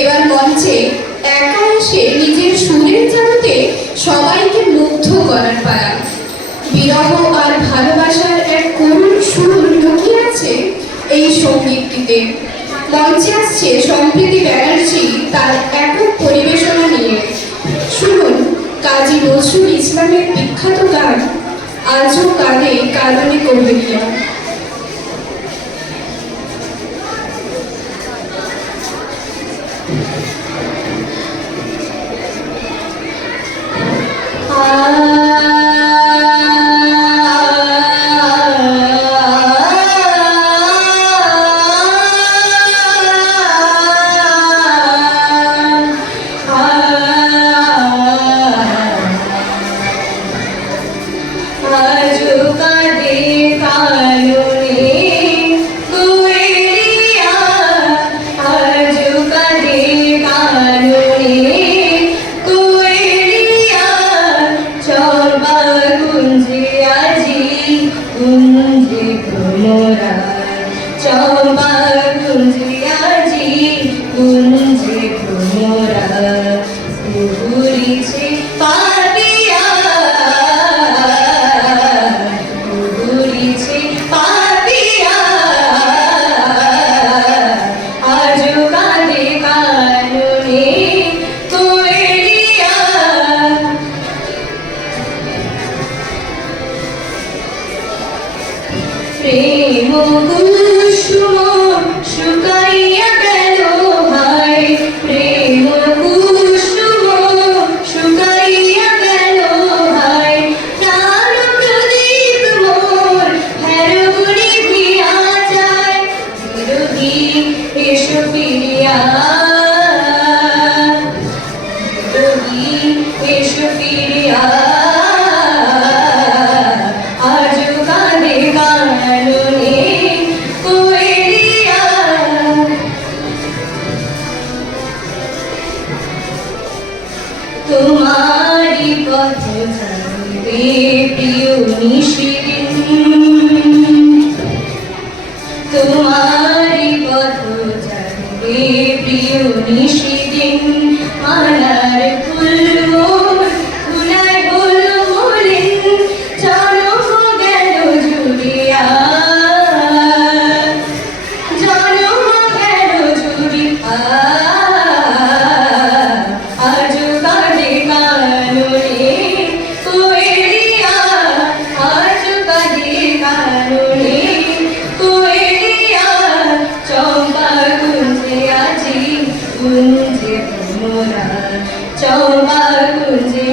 এবার মঞ্চে একা এসে নিজের সুরের জগতে সবাইকে মুগ্ধ করার পালা। বিরহ আর ভালোবাসার এক করুণ সুর লুকিয়ে আছে এই সঙ্গীতটিতে। মঞ্চে আসছে সম্প্রীতি ব্যানার্জি তার একক পরিবেশনা নিয়ে। শুনুন কাজী নজরুল ইসলামের বিখ্যাত গান আজও কাঁদে কারণে কবিতা। প্রেম কুসুম শুকাইয়া গেল ভাই, প্রেম কুসুম শুকাইয়া গেল ভাই, প্রাণ প্রদীপ মোর হেরগুড়ি দিয়া যায়, বিরোধী এসো ফিরিয়া, বিরোধী এসো ফিরিয়া। তোমারি পথ জানবে প্রিয় নিশিদিন, তোমারি পথ জানবে প্রিয় নিশিদিন, মালার ফুল ফুলায় বল মলিন, জনম গেল জুড়িয়া, জনম গেল জুড়িয়া। চম্পা কুঞ্জে